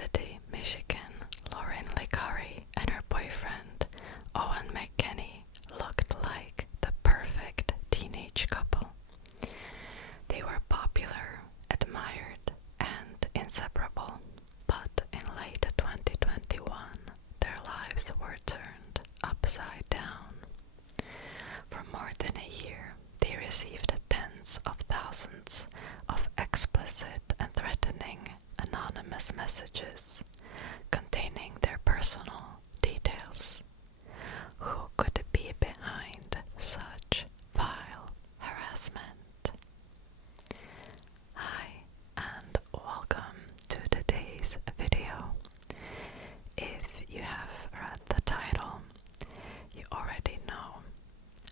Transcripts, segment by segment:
City, Michigan, Lauren Licari and her boyfriend, Owen McKinney, looked like the perfect teenage couple. They were popular, admired, and inseparable, but in late 2021, their lives were turned upside down. For more than a year, they received tens of thousands of explicit and threatening anonymous messages containing their personal details. Who could be behind such vile harassment? Hi, and welcome to today's video. If you have read the title, you already know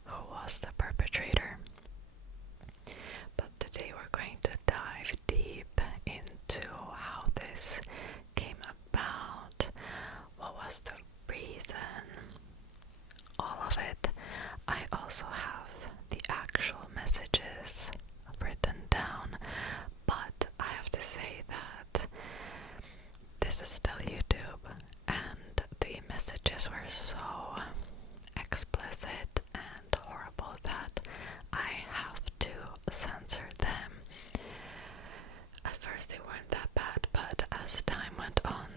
who was the perpetrator. But today we're going to dive deep into how this came about, what was the reason, all of it. I also have the actual messages written down, but I have to say that this is still YouTube, and the messages were so explicit and horrible that I have to censor them. At first they weren't that bad, but as time went on,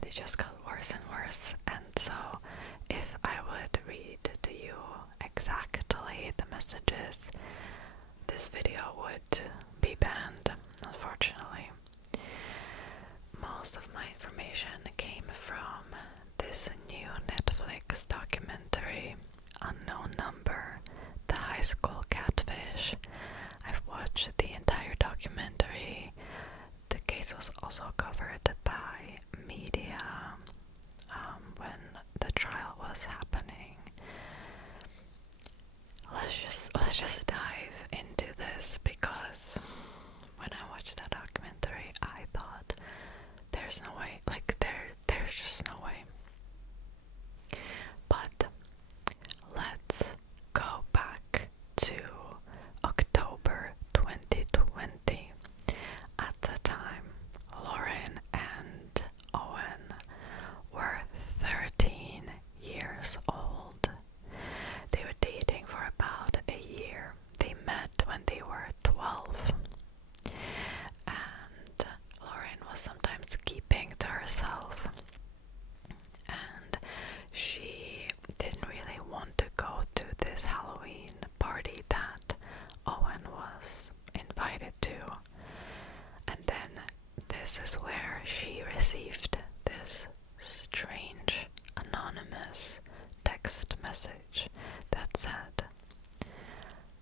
they just got worse and worse. And so if I would read to you exactly the messages, this video would be banned, unfortunately. Most of my information came from this new Netflix documentary, Unknown Number, The High School Catfish. I've watched the entire documentary. The case was also covered by media when the trial was happening. Let's just dive into this, because when I watched that documentary, I thought there's no way, like there's just no way. But let's go back to October 2020. At the time, Lauren and Owen were 13 years old. They were dating for about a year. They met when they were 12. And Lauren was sometimes keeping to herself. And she didn't really want to go to this Halloween party that Owen was invited to. And then this is where she received this strange anonymous text message that said,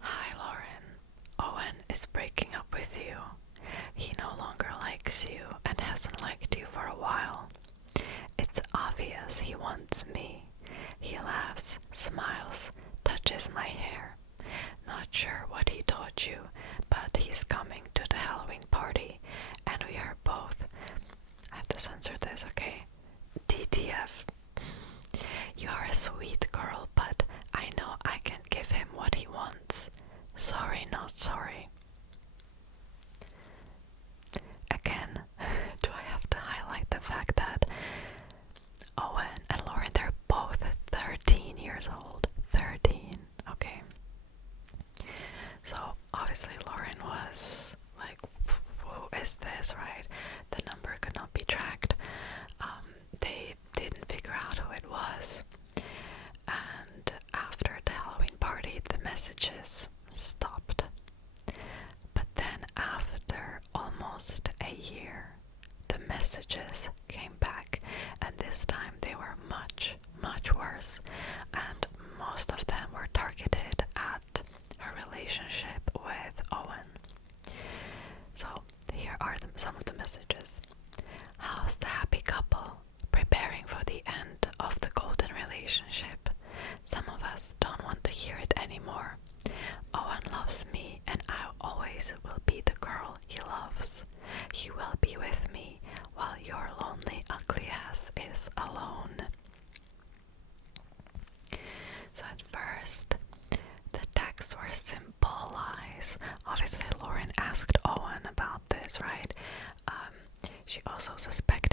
"Hi Lauren, Owen is breaking up with you. He no longer likes you and hasn't liked you for a while. It's obvious he wants me. He laughs, smiles, touches my hair. Not sure what he told you, but he's coming to the Halloween party, and we are both..." I have to censor this, okay? "DTF. You are a sweet girl, but I know I can't give him what he wants. Sorry, not sorry." Again, do I have to highlight the fact that Owen and Lauren, they're both 13 years old. 13, okay? So obviously Lauren was like, who is this, right? The number could not be tracked. They didn't figure out who it was. And after the Halloween party, the messages stopped. But then after almost a year, the messages came back, and this time they were much, much worse. And most of them were targeted at her relationship with Owen. So here are some of the messages. "How's the happy couple? Preparing for the end of the golden relationship. Some of us don't want to hear it anymore. Owen loves me, and I always will be the girl he loves. He will be with me while your lonely, ugly ass is alone." So at first, the texts were simple lies. Obviously, Lauren asked Owen about this, right? She also suspected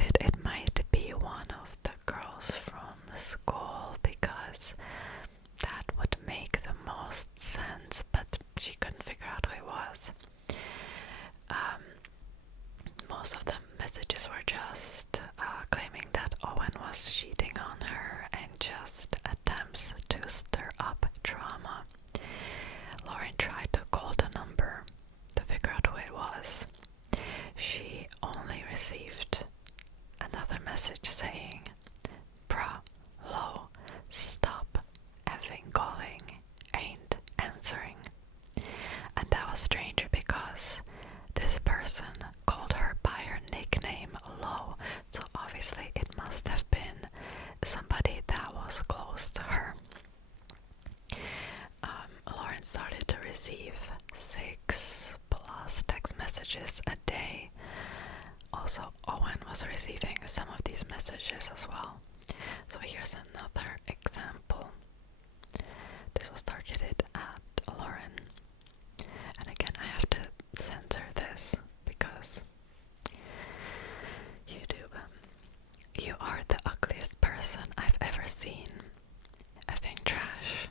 most of the messages were just claiming that Owen was cheating on her and just attempts to stir up drama. Lauren tried to call the number to figure out who it was. She only received another message saying, "Bruh, low, stop effing calling, ain't answering." And that was strange because this person called her by her nickname Lo, so obviously it must have been somebody that was close to her. Lauren started to receive 6+ text messages a day. Also, Owen was receiving some of these messages as well. So here's another example. This was targeted at Lauren. And again, I have to censor this because YouTube, you are the ugliest person I've ever seen. Effing trash.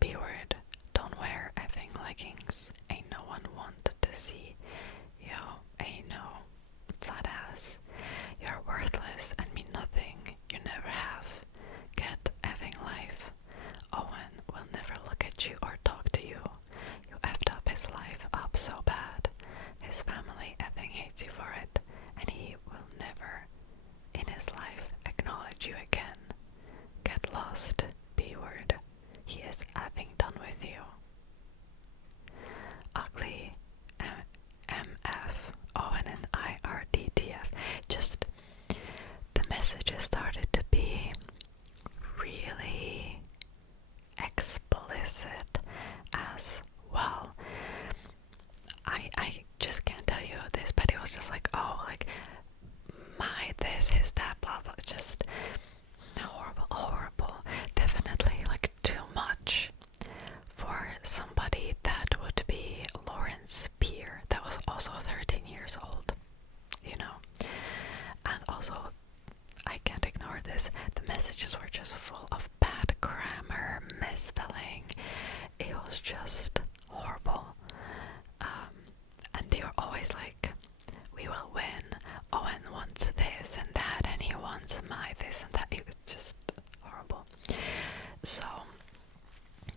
B-word. Don't wear effing leggings. Ain't no one wanted to see. Yo, ain't no flat ass. You're worthless and mean nothing. You never have. Get effing life. Owen will never look at you or talk to you. You effed up his life up so bad. His family effing hates you for it, and he will never in his life acknowledge you again. Get lost, B-word. He is effing done with you. Ugly MF, Owen and IRDTF. Just the messages started to be really explicit as well. I just can't tell you this, but it was just like, oh, like, my this, his that, blah blah, just horrible, definitely like too much for somebody that would be Lauren's peer, that was also 13 years old, you know. And also, I can't ignore this, the messages were just full of bad grammar, misspelling. It was just horrible. And they were always like, we will win, Owen wants this and that, and he wants my this and that. It was just horrible. So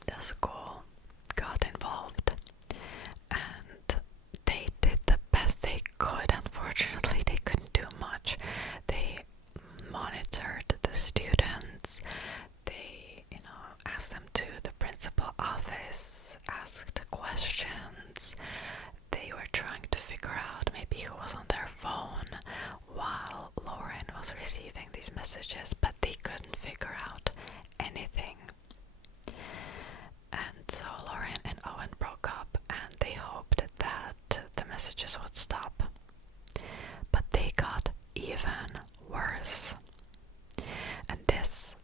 the school got involved and they did the best they could. Unfortunately, they couldn't do much. They monitored the students. They, asked them to the principal office, asked questions. They were trying to figure out maybe who was on their phone while Lauren was receiving these messages, but they couldn't figure out anything. And so Lauren and Owen broke up and they hoped that the messages would stop. But they got even worse. And this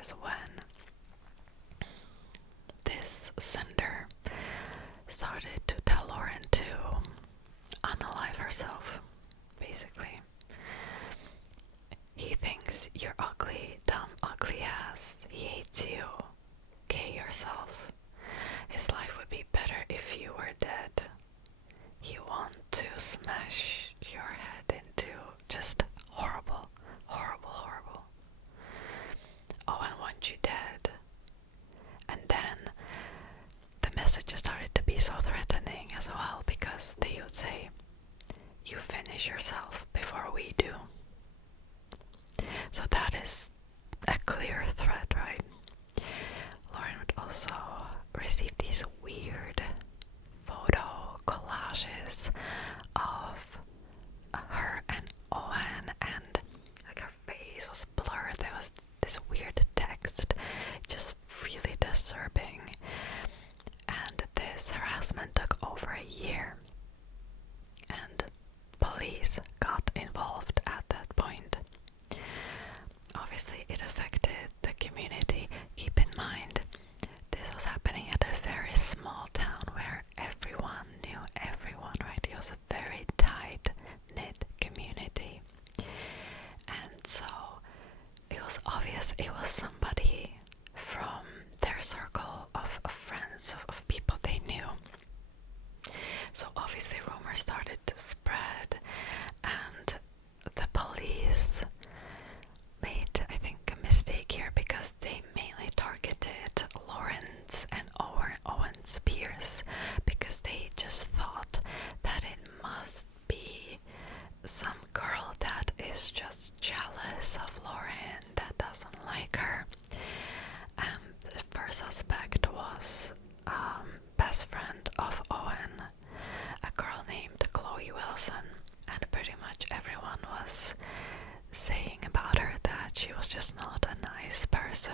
is when this sender started to tell Lauren to unalive herself, basically. He thinks you're ugly, dumb, ugly ass. He hates you. Kill yourself. His life would be better if you were dead. He wants to smash your head into just horrible. Owen wants you dead. And then the messages started to be so threatening as well, because they would say, you finish yourself before we do. So that is a clear threat, right? Lauren would also receive these weird photo collages of her and Owen, and like her face was blurred. There was this weird text, just really disturbing. And this harassment took over a year, and police got involved at that point. Obviously, it affected the community. Keep in mind, this was happening at a very small town where everyone knew everyone, right? It was a very tight-knit community. And so it was obvious it was somebody from their circle of friends, of people they knew. So obviously rumors started to spread, and some girl that is just jealous of Lauren, that doesn't like her. And the first suspect was best friend of Owen, a girl named Chloe Wilson, and pretty much everyone was saying about her that she was just not a nice person.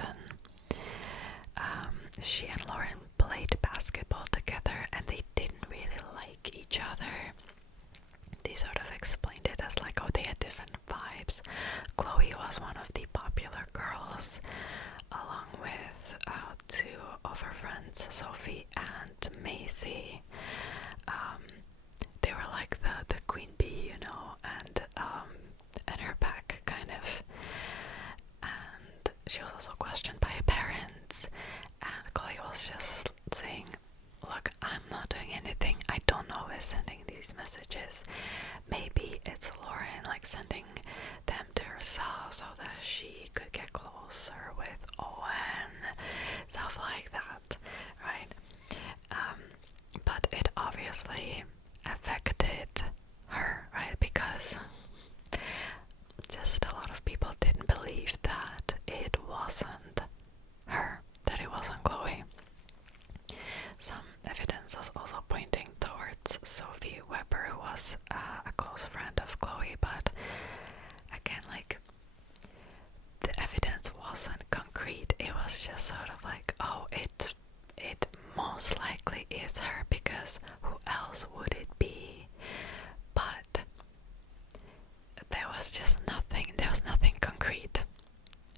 She and Lauren played basketball together and they didn't really like each other. They sort of explained it as like, oh, they had different vibes. Chloe was one of the popular girls, along with two of her friends, Sophie and Maisie. They were like the queen bee, you know, and her pack kind of. And she was also questioned by her parents. And Chloe was just saying, look, I'm not doing anything. I don't know who's sending these messages. Maybe it's Lauren, like sending them to herself so that she could get closer with Owen, stuff like that, right? But it obviously affected her, right? Because just a lot of people didn't believe that it wasn't her, that it wasn't Chloe. Some evidence was also pointing towards Sophie Weber, who was a close friend of Chloe, but again, like, the evidence wasn't concrete. It was just sort of like, oh, it most likely is her, because who else would it be? But there was just nothing, there was nothing concrete,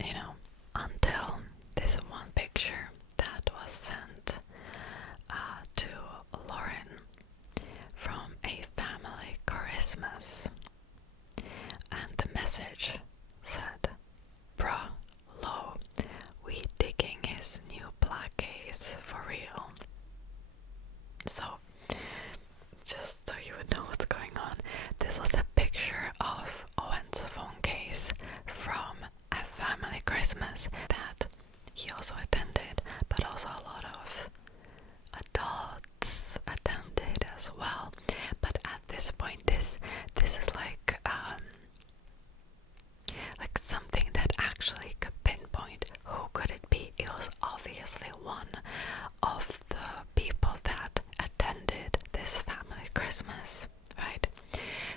you know, until this one picture that was sent to Lauren from a family Christmas. And the message said, "Bruh, Lo, we digging his new black case for real." So, just so you would know what's going on, this was a picture of Owen's phone case from a family Christmas that he also attended, but also a lot of adults attended as well. But at this point, this is like something that actually could pinpoint who could it be. It was obviously one of the people that attended this family Christmas, right?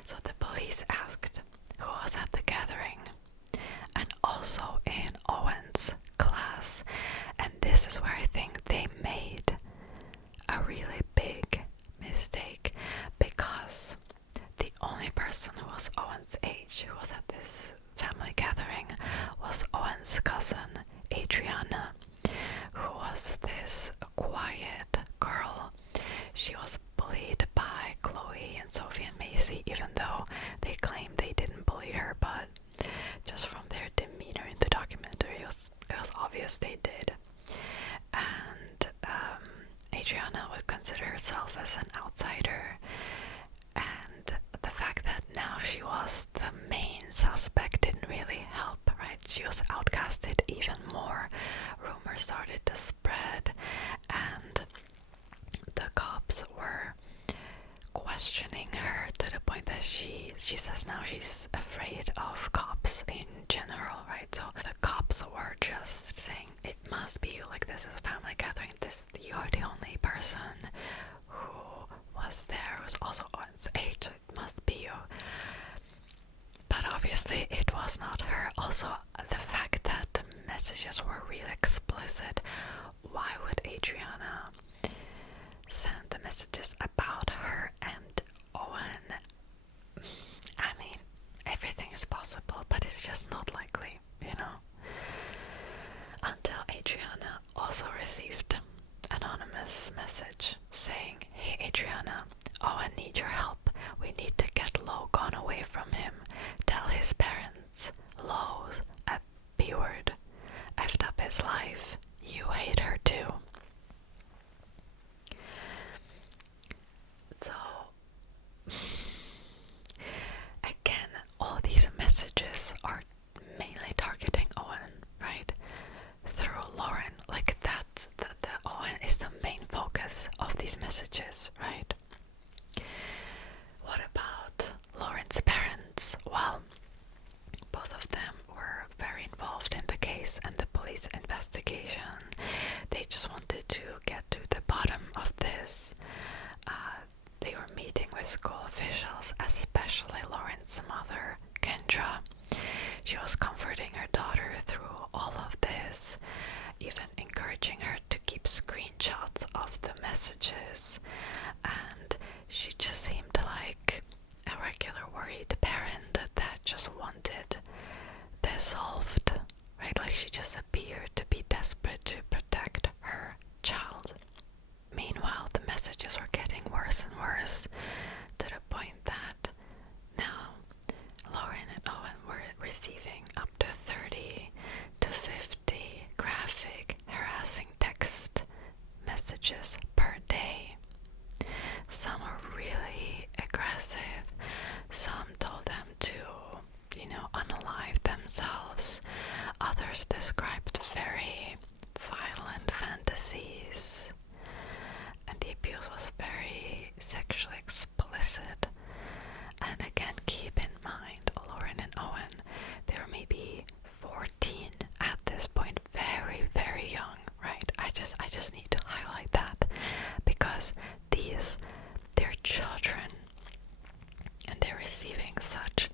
So the police asked who was at the gathering, and also in Owen's class. And this is where I think they made a really big mistake, because the only person who was Owen's age who was at this family gathering was Owen's cousin Adriana, who was this quiet girl. She was bullied by Chloe and Sophie and Maisie, even though they claimed they didn't bully her, but just from their demeanor in the documentary, it was obvious they did. And Adriana would consider herself as an outsider, and the fact that now she was the main suspect didn't really help, right? She was outcasted even more. Rumors started to spread, and the cops were questioning her to the point that she says now she's afraid of cops in general, right? So the cops were just saying, it must be you, like, this is a family gathering, you're the only person who was there who's also Owen's age, so it must be you. But obviously it was not her. Also, the fact that the messages were really explicit. Why would Adriana send the messages about her and Owen? I mean, everything is possible, but it's just not likely, you know? Until Adriana also received an anonymous message saying, "Hey Adriana, Owen needs your help. We need to get Lo gone away from him. Tell his parents Lo's a B-word. Effed up his life. You hate her too." just wanted this solved, right? Like she just appeared to be desperate to protect her child. Meanwhile, the messages were getting worse and worse, to the point that now Lauren and Owen were receiving up to 30 to 50 graphic, harassing text messages per day. Some were really aggressive. Some told them to, unalive themselves. Others described very violent fantasies. And the abuse was very sexually explicit. And again, keep in mind, Lauren and Owen, they were maybe 14 at this point, very, very young, right? I just need to highlight that, because they're children, and they're receiving such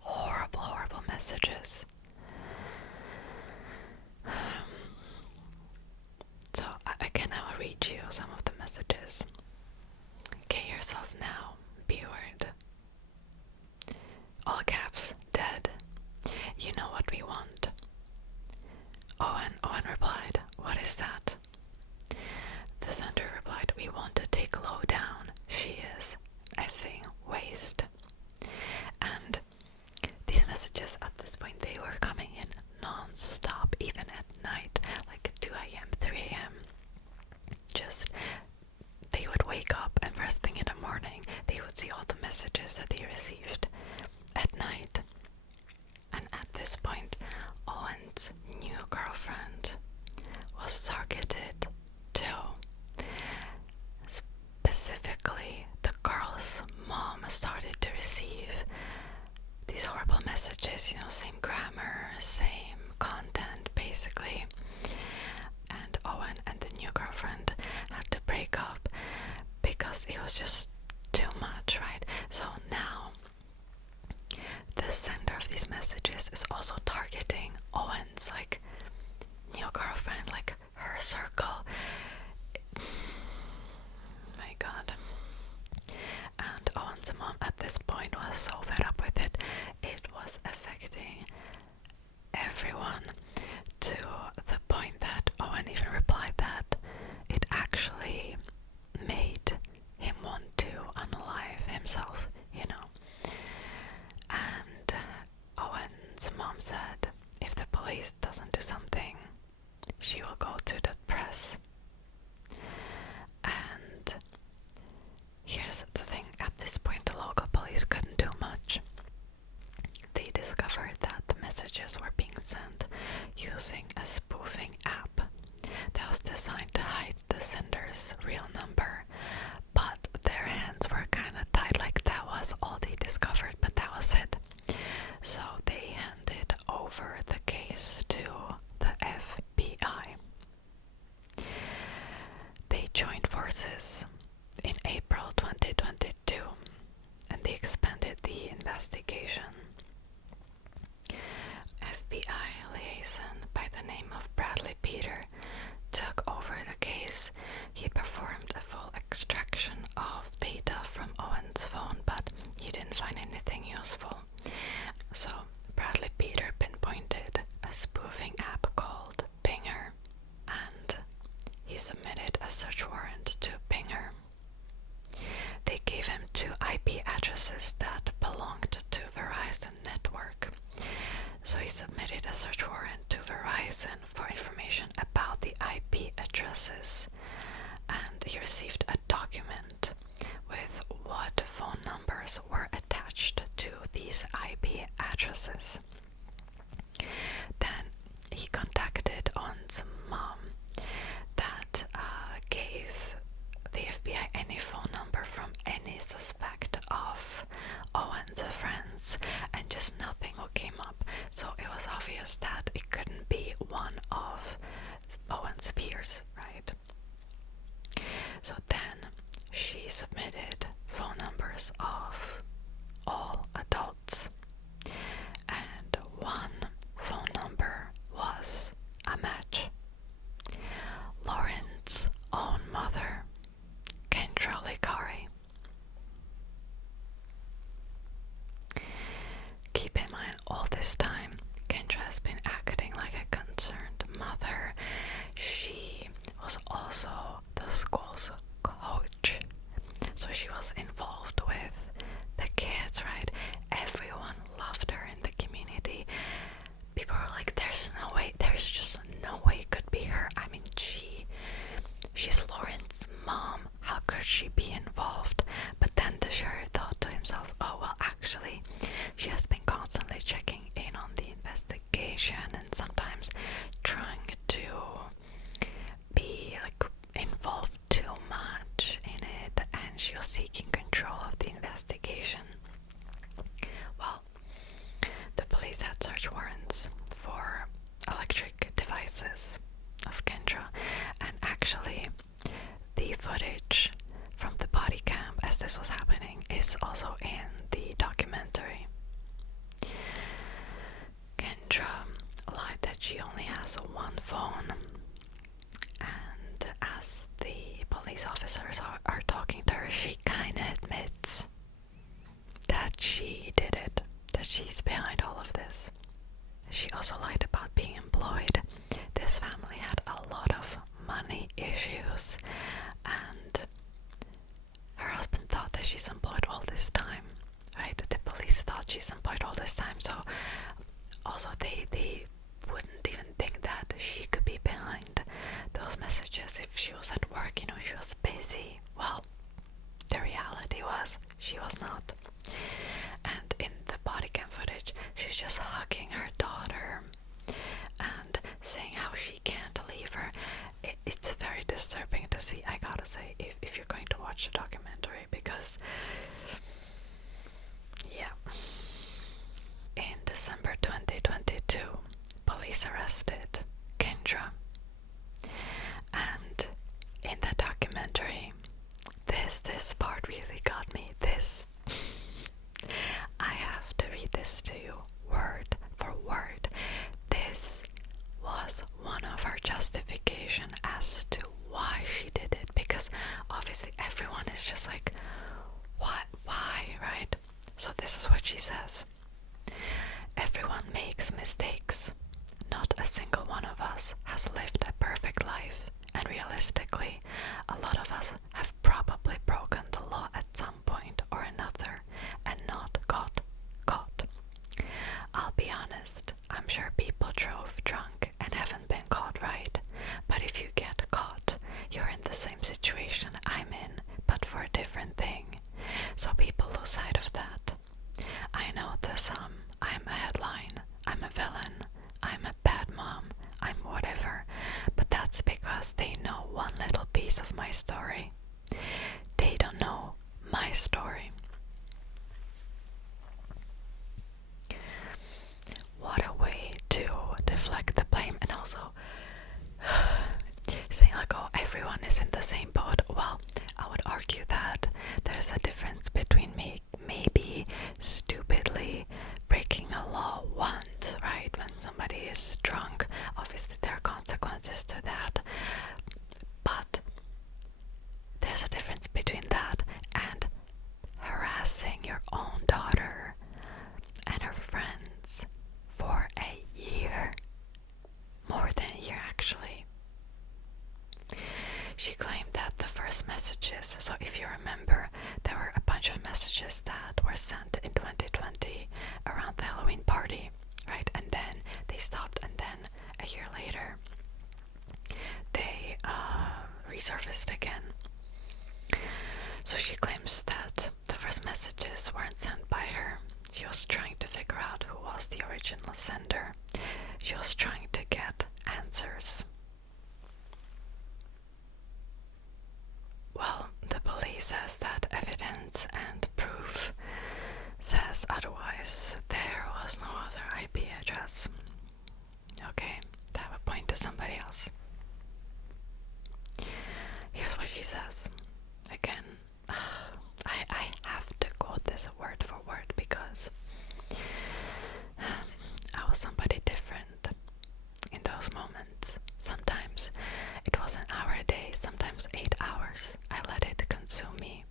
horrible, horrible messages. So again, I will read you some of the messages. Get yourself now, B-word. All caps, dead. You know what we want. Owen replied, what is that? The sender replied, we want to take low down. She is effing waste. And these messages at this point, they were coming in non-stop, even at night, like 2 a.m., 3 a.m. Just, they would wake up and first thing in the morning, they would see all the messages that they received at night. And at this point, Owen's new girlfriend was targeted too. Specifically, the girl's mom started to receive these horrible messages, same grammar, same content, basically. And Owen and the new girlfriend had to break up because it was just too much, right? So now, the sender of these messages is also targeting Owen's, new girlfriend, her circle. My god. And Owen's mom at this point was so fed up with it. It was affecting everyone, to the point that Owen even replied that it actually made him want to unalive himself, And Owen's mom said if the police doesn't do something, she will go to the press. And here's the thing, at this point the local police couldn't do much. They discovered that the messages were being sent using a spoofing app that was designed to hide the sender's real number, but their hands were kind of tied. That was all they discovered, but that was it. So they handed over the case to the FBI. They joined forces in April 2022, and they expanded the investigation. FBI liaison by the name of Bradley Peter took over the case. He performed a full extraction of data from Owen's phone, but he didn't find anything useful. So Bradley Peter pinpointed a spoofing app called Pinger, and he submitted a search warrant to Pinger. They gave him 2 IP addresses that belonged to Verizon network. So he submitted a search warrant to Verizon for information about the IP addresses, and he received a document with what phone numbers were attached to these IP addresses. Then he contacted Owen's mom that gave the FBI any phone number from any suspect of Owen's friends, and just nothing came up. So it was obvious that it couldn't be one of Owen's peers, right? So then she submitted phone numbers of all adults, and one phone number was a match. Lauren's own mother, Kendra Likari. Keep she also lied about being employed. This family had a lot of money issues, and her husband thought that she's employed all this time, right? The police thought she's employed all this time, so also they wouldn't even think that she could be behind those messages if she was at work, she was busy. Well, the reality was she was not. And in the body cam footage, she's just hugging her daughter and saying how she can't leave her. It's very disturbing to see, I gotta say, if you're going to watch the documentary, because yeah. In December 2022, police arrested Kendra, and in the documentary, this part really got me. I have to read this to you word for word. This was one of her justification as to why she did it, because obviously everyone is just like, what, why, right? So this is what she says. Everyone makes mistakes. Not a single one of us has lived a perfect life, and realistically, a lot of us have probably broken the law at some point or another and not got caught. I'll be honest, I'm sure people drove drunk and haven't been caught, right? But if you get caught, you're in the same situation I'm in, but for a different thing. So people lose sight of that. I know to some, I'm a headline, I'm a villain, I'm a bad mom, I'm whatever, but that's because they know one little piece of my story. They don't know my story. What a way to deflect the blame, and also saying like, oh, everyone is in the same boat. Well, I would argue that there's a difference between maybe stupidly breaking a law once, right? When somebody is drunk, obviously there are consequences to that. But there's a difference between that and harassing your own daughter and her friends for a year. More than a year, actually. She claimed that the first messages, so if you remember, there were a bunch of messages that were sent in 2020 around the Halloween party, right? And then they stopped, and then a year later, they resurfaced again. So she claims that the first messages weren't sent by her. She was trying to figure out who was the original sender. She was trying to get answers. Well, the police says that evidence and proof says otherwise. There was no other IP address. Okay, that would point to somebody else. Here's what she says. Again, I have to quote this word for word because I was somebody different in those moments. Sometimes it was an hour a day, sometimes 8 hours. I let it consume me.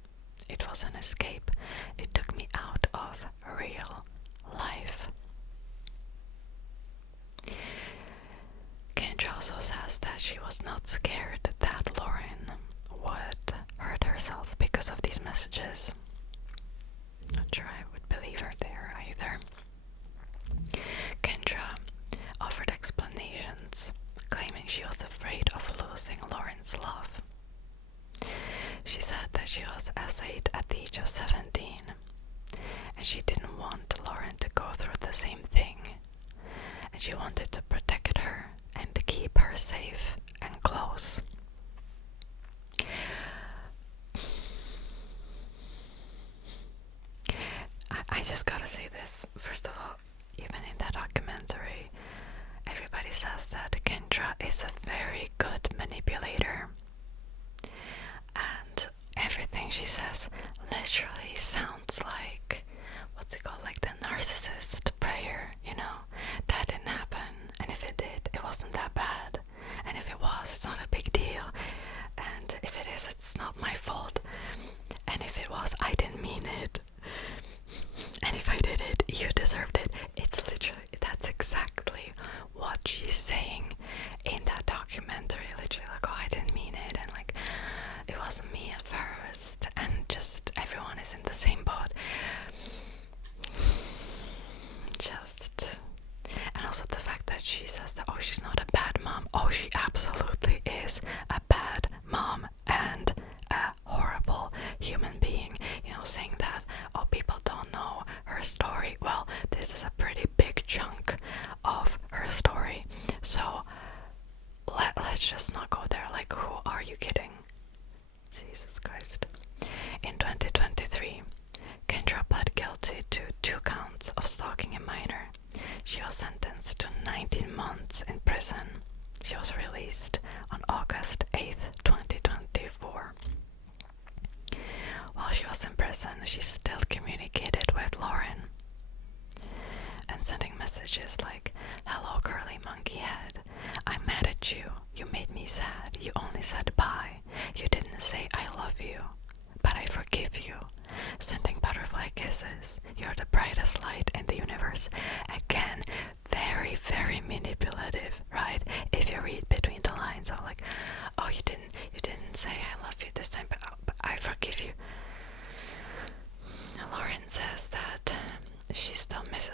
It was an escape. It took me out of real life. Kendra also says that she was not scared that Lauren would hurt herself because of these messages. Not sure I would believe her there either. Kendra offered explanations, claiming she was afraid of losing Lauren's love. She said that she was S8 at the age of 17, and she didn't want Lauren to go through the same thing, and she wanted to protect her and to keep her safe and close. I just gotta say this. First of all, even in that documentary, everybody says that Kendra is a very good manipulator. And everything she says literally sounds like, what's it called, like the narcissist prayer, That didn't happen, and if it did, it wasn't that bad. And if it was, it's not a big deal. And if it is, it's not my fault. And if it was, I didn't mean it. And if I did it, you deserved it. It's literally, that's exactly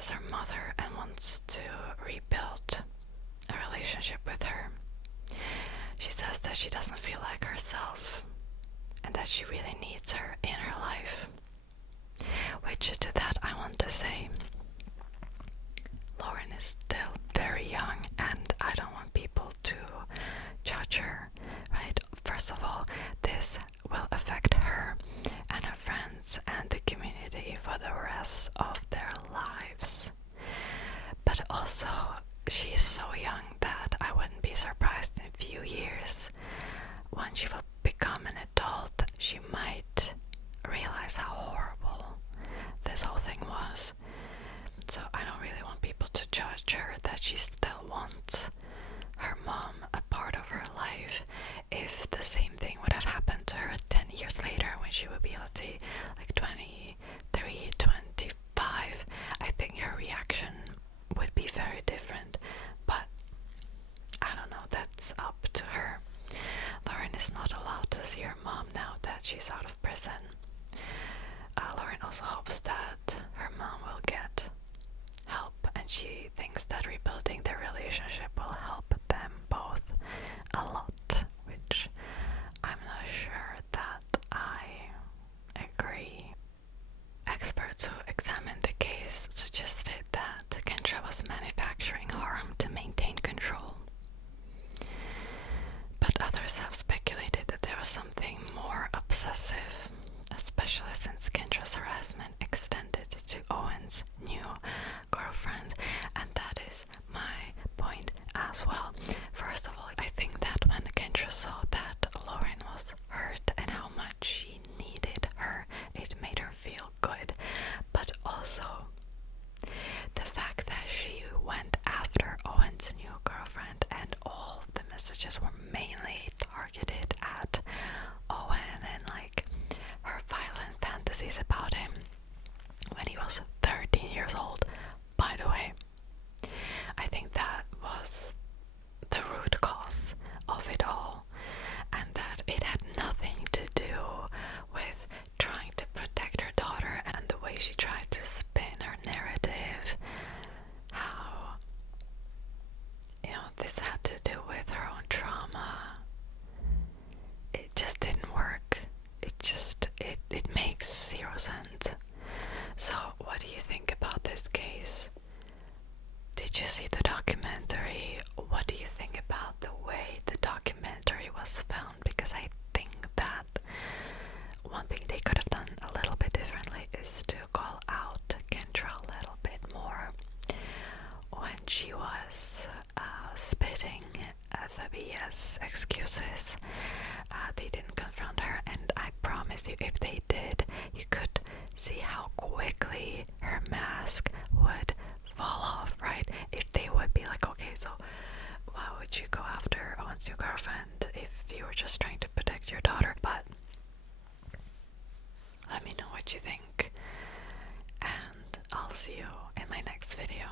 misses her mother and wants to rebuild a relationship with her. She says that she doesn't feel like herself and that she really needs her in her life. Which to that I want to say, Lauren is still very young and I don't want people to judge her, right? First of all, this will affect her and her friends and the community for the rest of their lives. But also, she's so young that I wouldn't be surprised in a few years when she will become an adult, she might realize how horrible this whole thing was. So I don't really want people to judge her that she still wants her mom a part of her life. If the same thing would have happened to her 10 years later when she would be, let's say, like 23, 25, I think her reaction would be very different. But I don't know, that's up to her. Lauren is not allowed to see her mom now that she's out of prison. Lauren also hopes that her mom will get help, and she thinks that rebuilding their relationship will help them both a lot, which I'm not sure that I agree. Experts who examined the case suggested that Kendra was manufacturing harm to maintain control. But others have speculated that there was something more obsessive, especially since Kendra's harassment extended to Owen's new girlfriend, and that is my point as well. First of all, I think that when Kendra saw that Lauren was hurt and how much she needed her, it made her feel good. But also, the fact that she went after Owen's new girlfriend and all the messages were mainly targeted at Owen and like her violent fantasies about him when he was 13 years old. By the way, I think that was the root cause of it all, and that it had nothing to do with trying to protect her daughter and the way she tried to spin her narrative. How, this had to do with her own trauma. It just didn't work. It makes zero sense. So what do you think about this case? Did you see the documentary? What do you think about the way the documentary was filmed? Because I think that one thing they could have done a little bit differently is to call out Kendra a little bit more when she was spitting the BS excuses. They didn't confront her, and I promise you, if they did, you could see how quickly her mask would fall off, right? If they would be like, okay, so why would you go after Owen's new girlfriend if you were just trying to protect your daughter? But let me know what you think, and I'll see you in my next video.